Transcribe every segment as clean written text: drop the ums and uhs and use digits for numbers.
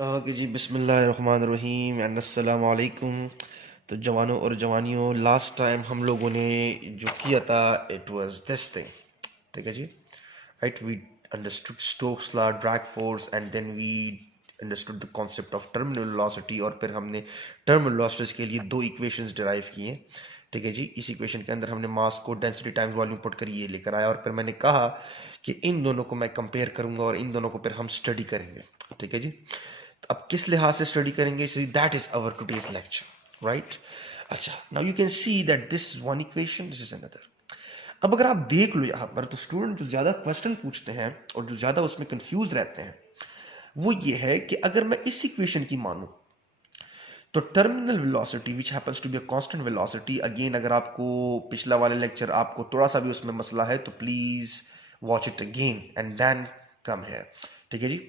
कि जी बिस्मिल्लाहिर्रहमानिर्रहीम एंड अस्सलाम वालेकुम। तो जवानों और जवानियों, लास्ट टाइम हम लोगों ने जो किया था इट वाज दिस थिंग। ठीक है जी, right. We understood Stokes law, drag force and then we understood the concept of terminal velocity, और फिर हमने टर्मिनल वेलोसिटीज के लिए दो इक्वेशंस डिराइव किए। ठीक है जी, इस इक्वेशन के अंदर हमने मास को डेंसिटी टाइम्स वॉल्यूम पुट कर ये लेकर आया, और फिर मैंने कहा कि इन दोनों को मैं कंपेयर करूंगा और इन दोनों को फिर हम स्टडी करेंगे। ठीक है जी, तो अब किस लिहाज से स्टडी करेंगे, so that is our today's lecture, right. अच्छा, now you can see that this is one equation, this is another. अब अगर आप देख लो यहाँ पर, तो स्टूडेंट जो ज्यादा क्वेश्चन पूछते हैं और जो ज्यादा उसमें कंफ्यूज रहते हैं वो ये है कि अगर मैं इस इक्वेशन की मानूं तो terminal velocity which happens to be a constant velocity, again अगर आपको पिछला वाले लेक्चर आपको थोड़ा सा भी उसमें मसला है तो please watch it again and then come here. ठीक है जी,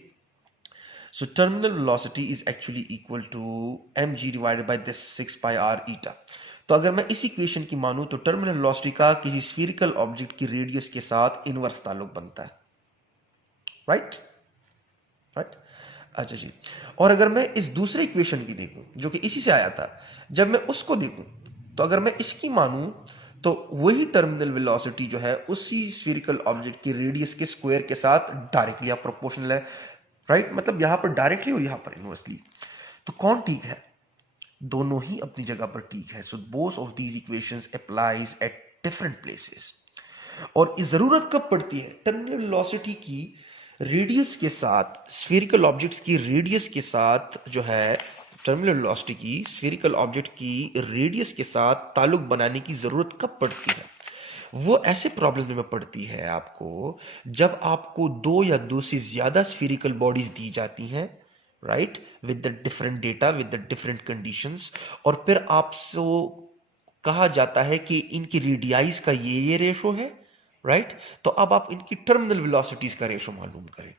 so terminal velocity is actually equal to mg divided by this 6 pi r eta। तो अगर मैं इस इक्वेशन की मानूं तो टर्मिनल वेलोसिटी का किसी स्फीरिकल ऑब्जेक्ट की रेडियस के साथ इनवर्स ताल्लुक बनता है, राइट राइट। अच्छा जी, और अगर मैं इस दूसरे इक्वेशन की देखूं जो कि इसी से आया था, जब मैं उसको देखूं तो अगर मैं इसकी मानूं तो वही टर्मिनल वेलोसिटी जो है उसी स्फीरिकल ऑब्जेक्ट की रेडियस के स्क्वायर के साथ डायरेक्टली आप प्रोपोर्शनल है, राइट। मतलब यहां पर डायरेक्टली और यहां पर इनवर्सली। तो कौन ठीक है? दोनों ही अपनी जगह पर ठीक है। So both of these equations applies at different places. और इस जरूरत कब पड़ती है? टर्मिनल वेलोसिटी की रेडियस के साथ, स्फेरिकल ऑब्जेक्ट्स की रेडियस के साथ जो है, टर्मिनल वेलोसिटी की स्फेरिकल ऑब्जेक्ट की रेडियस के साथ ताल्लुक बनाने की जरूरत कब पड़ती है? वो ऐसे प्रॉब्लम में पड़ती है आपको जब आपको दो या दो से ज्यादा स्फेरिकल बॉडीज दी जाती हैं, right, with the different data, with the different conditions, और फिर आपसे कहा जाता है कि इनकी रेडियाइज का ये रेशो है, राइट। तो अब आप इनकी टर्मिनल वेलोसिटीज का रेशो मालूम करें।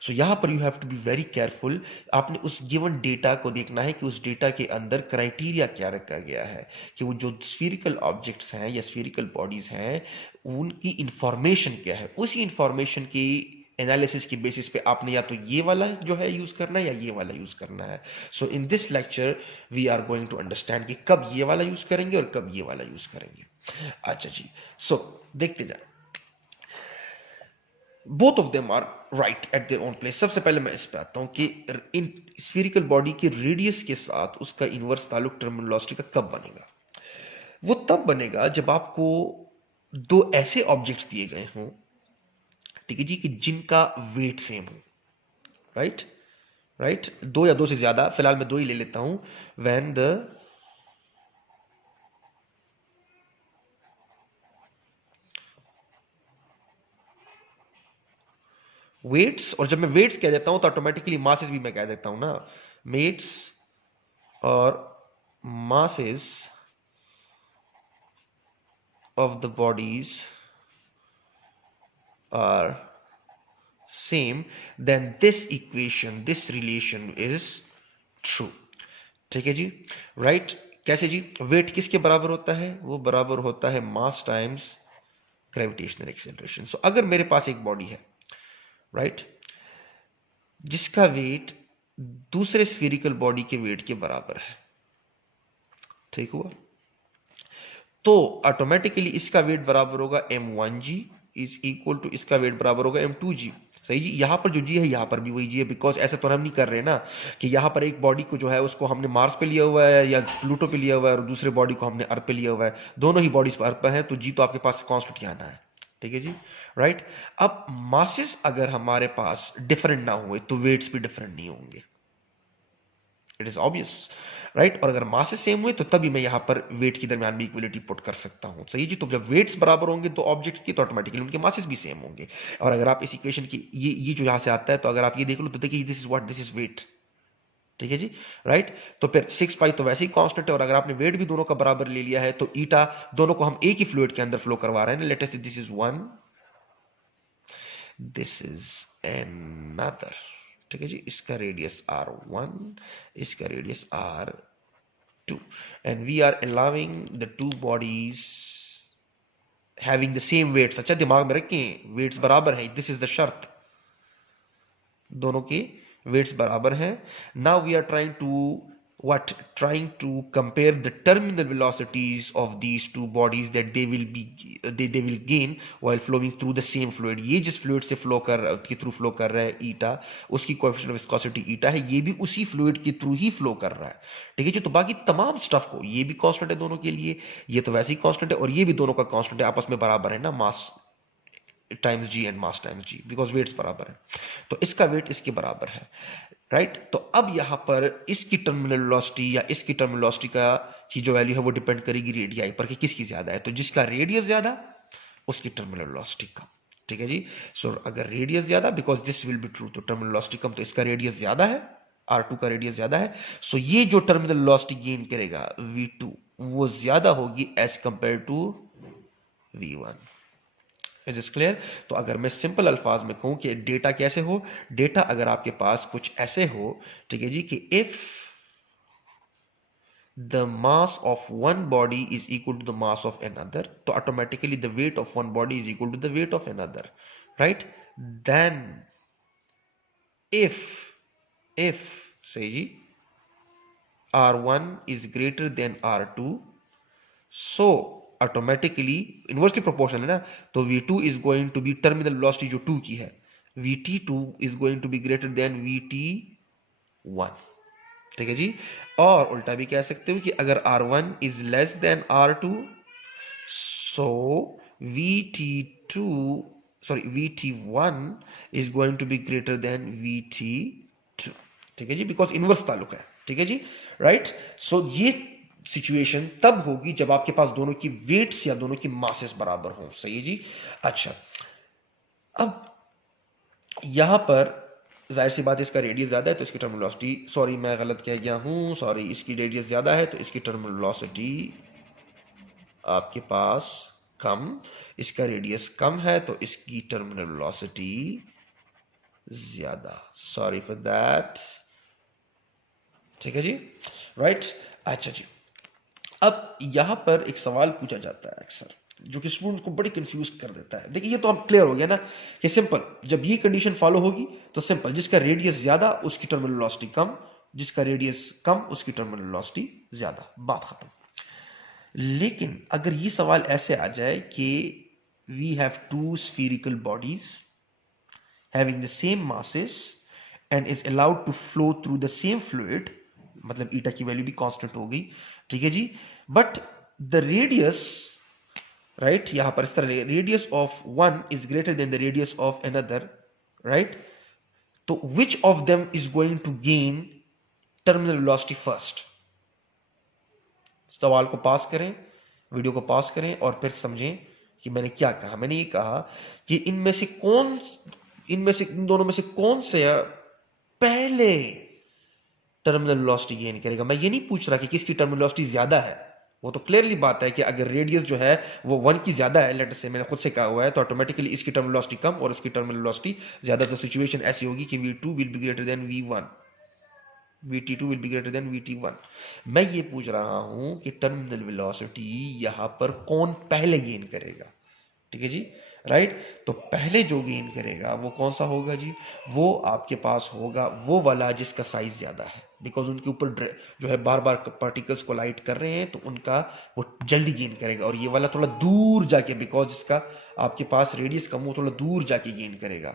सो यहां पर you have to be very careful. आपने उस गिवन डेटा को देखना है कि उस डेटा के अंदर क्राइटेरिया क्या रखा गया है, कि वो जो स्फीरिकल ऑब्जेक्ट्स हैं या स्फीरिकल बॉडीज हैं उनकी इंफॉर्मेशन क्या है। उसी इंफॉर्मेशन की एनालिसिस की बेसिस पे आपने या तो ये वाला जो है यूज करना है या ये वाला यूज करना है। So in this lecture we are going to understand कि कब ये वाला यूज करेंगे और कब ये वाला यूज करेंगे। अच्छा जी, सो देखते जाए। Both of them are right at their own place. सबसे पहले मैं इस पे आता हूं कि इन स्फीरिकल बॉडी के रेडियस के साथ उसका इनवर्स ताल्लुक टर्मिनल वेलोसिटी का कब बनेगा। वो तब बनेगा जब आपको दो ऐसे ऑब्जेक्ट्स दिए गए हों, ठीक है जी, कि जिनका वेट सेम हो, राइट राइट। दो या दो से ज्यादा, फिलहाल मैं दो ही ले लेता हूं। व्हेन द वेट्स, और जब मैं वेट्स कह देता हूं तो ऑटोमेटिकली मासेस भी मैं कह देता हूं ना। वेट्स और masses of the bodies are same, then this equation, this relation is true। ठीक है जी, राइट right? कैसे जी? वेट किसके बराबर होता है? वो बराबर होता है मास टाइम्स ग्रेविटेशनल एक्सेलरेशन। सो अगर मेरे पास एक बॉडी है, राइट right? जिसका वेट दूसरे स्फीरिकल बॉडी के वेट के बराबर है, ठीक हुआ, तो ऑटोमेटिकली इसका वेट बराबर होगा m1g इज इक्वल टू इसका वेट बराबर होगा m2g। सही जी, यहां पर जो जी है यहां पर भी वही जी है, बिकॉज ऐसा तो हम नहीं कर रहे ना कि यहां पर एक बॉडी को जो है उसको हमने मार्स पे लिया हुआ है या प्लूटो पे लिया हुआ है और दूसरे बॉडी को हमने अर्थ पे लिया हुआ है। दोनों ही बॉडीज पर अर्थ पर है, तो जी तो आपके पास कांस्टेंट ही आना है। ठीक है जी, राइट। अब मासेस अगर हमारे पास डिफरेंट ना हुए तो वेट्स भी डिफरेंट नहीं होंगे, इट इज ऑब्वियस, राइट। और अगर मासेस सेम हुए तो तभी मैं यहां पर वेट की दरमियान में इक्वलिटी पुट कर सकता हूं। सही जी, तो जब वेट्स बराबर होंगे तो ऑब्जेक्ट्स की, तो ऑटोमेटिकली उनके मासेस भी सेम होंगे। और अगर आप इस इक्वेशन की ये जो यहां से आता है, तो अगर आप ये देख लो तो देखिए this is what, this is weight. ठीक है जी, राइट। तो फिर 6 पाई तो वैसे ही कांस्टेंट है, और अगर आपने वेट भी दोनों का बराबर ले लिया है तो ईटा, दोनों को हम एक ही फ्लूइड के अंदर फ्लो करवा रहे हैं। लेट अस से this is one, this is another. ठीक है जी, इसका रेडियस r1, इसका radius r2, and we are allowing the two bodies having the same weights। अच्छा दिमाग में रखें, वेट्स बराबर है, दिस इज द शर्त। दोनों के वेट्स बराबर हैं। Now we are trying to compare the terminal velocities of these two bodies that they will gain while flowing through the same fluid. ये जिस fluid से के through flow कर रहा है eta, उसकी coefficient of viscosity eta है, ये भी उसी fluid के through ही flow कर रहा है, ठीक है जी। तो बाकी तमाम स्टफ को, ये भी कांस्टेंट है दोनों के लिए, ये तो वैसे ही कांस्टेंट है, और ये भी दोनों का कांस्टेंट है, आपस में बराबर है ना, mass times g and mass times g, because weights बराबर है। तो इसका वेट इसके बराबर है, राइट। तो अब यहां पर इसकी टर्मिनल वेलोसिटी या इसकी टर्मिनल वेलोसिटी का की जो वैल्यू है वो डिपेंड करेगी रेडियाई पर कि किसकी ज्यादा है। तो जिसका रेडियस ज्यादा उसकी टर्मिनल वेलोसिटी कम, ठीक है जी। सो अगर रेडियस ज्यादा, because this will be true, तो टर्मिनल वेलोसिटी कम, तो इसका रेडियस ज्यादा है, R2 का रेडियस ज्यादा है। सो ये जो टर्मिनल वेलोसिटी गेन करेगा V2 वो ज्यादा होगी as compare to V1। Is is clear. तो अगर मैं सिंपल अल्फाज में कहूं कि डेटा कैसे हो, डेटा अगर आपके पास कुछ ऐसे हो, ठीक है जी, कि if the mass of one body is equal to the mass of another, तो automatically the weight of one body is equal to the weight of another, right. Then if सही जी R1 is greater than R2, so automatically inversely proportional है ना, तो V2 is going to be terminal velocity जो 2 की है, VT2 is going to be greater than VT1, ठीक है जी। और उल्टा भी कह सकते हो कि अगर R1 is less than R2, so VT2 VT1 is going to be greater than VT2, ठीक है जी, बिकॉज इनवर्स ताल्लुक है, ठीक है जी, राइट। सो ये सिचुएशन तब होगी जब आपके पास दोनों की वेट्स या दोनों की मासेस बराबर हो, सही है जी। अच्छा, अब यहां पर जाहिर सी बात है इसका रेडियस ज्यादा है तो इसकी टर्मिनल वेलोसिटी, सॉरी मैं गलत कह गया हूं, सॉरी, इसकी रेडियस ज्यादा है तो इसकी टर्मिनल वेलोसिटी आपके पास कम, इसका रेडियस कम है तो इसकी टर्मिनल वेलोसिटी ज्यादा, सॉरी फॉर दैट, ठीक है जी, राइट। अच्छा जी, अब यहां पर एक सवाल पूछा जाता है अक्सर जो कि स्टूडेंट को बड़ी कंफ्यूज कर देता है। देखिए ये तो अब क्लियर हो गया ना कि सिंपल, जब ये कंडीशन फॉलो होगी तो सिंपल, जिसका रेडियस ज्यादा उसकी टर्मिनल वेलोसिटी कम, जिसका रेडियस कम उसकी टर्मिनल वेलोसिटी ज्यादा, बात खत्म। लेकिन अगर ये सवाल ऐसे आ जाए कि we have two spherical bodies having the same masses and is allowed to flow through the same fluid, मतलब ईटा की वैल्यू भी कांस्टेंट हो गई, ठीक है जी, बट द रेडियस, राइट, यहां पर इस तरह radius of one is greater than the radius of another, right. तो which of them is going to gain terminal velocity first. सवाल को पास करें, वीडियो को पास करें और फिर समझें कि मैंने क्या कहा। मैंने ये कहा कि इनमें से इन दोनों में से कौन से पहले टर्मिनल वेलोसिटी गेन करेगा। मैं ये नहीं पूछ रहा कि किसकी टर्मिनल वेलोसिटी ज्यादा है, वो तो क्लियरली बात है कि अगर रेडियस जो है वो 1 की ज्यादा है, लेट से मैंने खुद से कहा हुआ है, तो ऑटोमेटिकली इसकी टर्मिनल वेलोसिटी कम और इसकी टर्मिनल वेलोसिटी ज्यादा। तो सिचुएशन ऐसी होगी कि V2 will be greater then V1, VT2 will be greater than VT1। मैं ये पूछ रहा हूं कि टर्मिनल वेलोसिटी यहां पर कौन पहले गेन करेगा, ठीक है जी, राइट। तो पहले जो गेन करेगा वो कौन सा होगा जी, वो आपके पास होगा वो वाला जिसका साइज ज्यादा है, बिकॉज उनके ऊपर जो है बार बार पार्टिकल्स कोलाइड कर रहे हैं तो उनका वो जल्दी गेन करेगा, और ये वाला थोड़ा दूर जाके, बिकॉज जिसका आपके पास रेडियस कम हो थोड़ा दूर जाके गेन करेगा,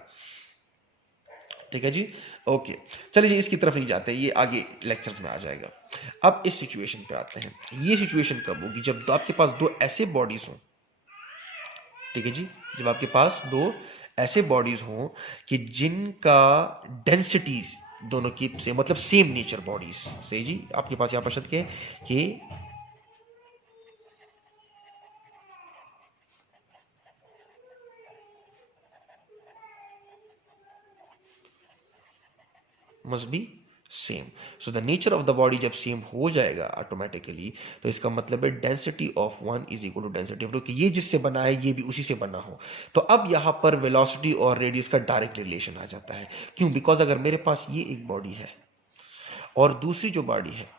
ठीक है जी, ओके। चलिए जी, इसकी तरफ नहीं जाते, ये आगे लेक्चर्स में आ जाएगा। अब इस सिचुएशन पे आते हैं। ये सिचुएशन कब होगी, जब आपके पास दो ऐसे बॉडीज हों, ठीक है जी, जब आपके पास दो ऐसे बॉडीज हों कि जिनका डेंसिटीज दोनों की से मतलब सेम नेचर बॉडीज, सही जी। आपके पास यहां पर शब्द के कि must be same. So the nature of the body जब सेम हो जाएगा ऑटोमेटिकली, तो इसका मतलब है density of one is equal to density of two, कि ये जिससे बना है ये भी उसी से बना हो। तो अब यहां पर वेलोसिटी और रेडियस का डायरेक्ट रिलेशन आ जाता है। क्यों? बिकॉज अगर मेरे पास ये एक बॉडी है और दूसरी जो बॉडी है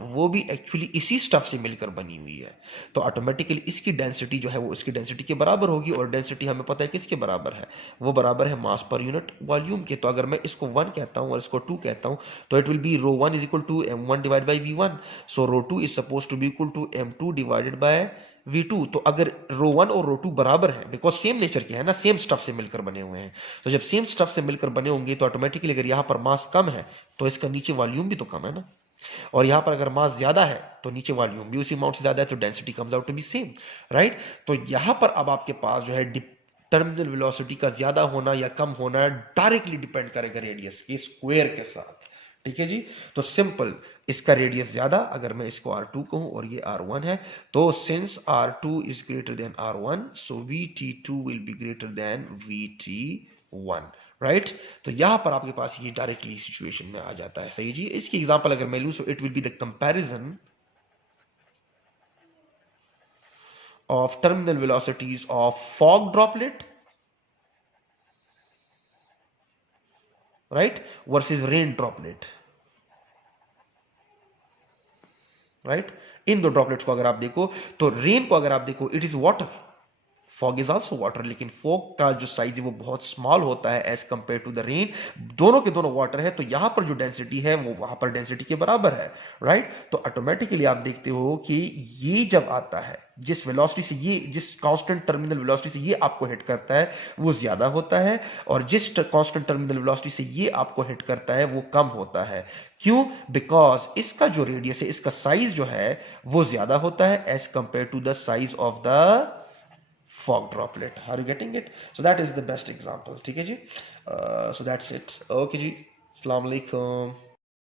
वो भी एक्चुअली इसी स्टफ से मिलकर बनी हुई है, तो ऑटोमेटिकली इसकी डेंसिटी जो है वो इसकी डेंसिटी के बराबर होगी, और डेंसिटी हमें पता है किसके बराबर है, वो बराबर है मास पर यूनिट वॉल्यूम के। तो अगर मैं इसको 1 कहता हूँ और इसको 2 कहता हूँ, तो it will be rho 1 is equal to m1 divide by v1, so rho 2 is suppose to be equal to m2 divided by v2। तो अगर रो 1 और रो 2 बराबर है, बिकॉज सेम नेचर के है ना, सेम स्टफ से मिलकर बने हुए हैं, तो जब सेम स्टफ से मिलकर बने होंगे तो ऑटोमेटिकली अगर यहाँ पर मास कम है तो इसका नीचे वॉल्यूम भी तो कम है ना, और यहां पर अगर मास ज्यादा है तो नीचे वॉल्यूम भी उसी अमाउंट से ज्यादा है, तो density comes out to be same, right. तो यहां पर अब आपके पास जो है टर्मिनल वेलोसिटी का ज्यादा होना या कम होना डायरेक्टली डिपेंड करेगा रेडियस के स्क्वायर के साथ, ठीक है जी। तो सिंपल, इसका रेडियस ज्यादा, अगर मैं इसको R2 कहूं और ये R1 है, तो since R2 is greater then R1, so VT2 will be greater than VT1, right. तो यहां पर आपके पास ये डायरेक्टली सिचुएशन में आ जाता है, सही जी। इसकी एग्जांपल अगर मैं लूं, so it will be the comparison of terminal velocities of fog droplet, right, versus rain droplet, right। इन दो ड्रॉपलेट्स को अगर आप देखो, तो रेन को अगर आप देखो, it is water, fog is also water, लेकिन फॉग का जो साइज है वो बहुत स्मॉल होता है as compare to the rain. दोनों के दोनों वाटर है, तो यहां पर जो डेंसिटी है वो वहां पर डेंसिटी के बराबर है, राइट। तो ऑटोमेटिकली आप देखते हो कि ये जब आता है, जिस वेलोसिटी से ये, जिस कांस्टेंट टर्मिनल वेलोसिटी से ये आपको हिट करता है वो ज्यादा होता है, और जिस कांस्टेंट टर्मिनल वेलोसिटी से ये आपको हिट करता है वो कम होता है। क्यों? बिकॉज इसका जो रेडियस है, इसका साइज जो है वो ज्यादा होता है as compare to the size of the fog droplet. Are you getting it? So that is the best example. ठीक है जी, so that's it. Okay जी, अस्सलाम वालेकुम।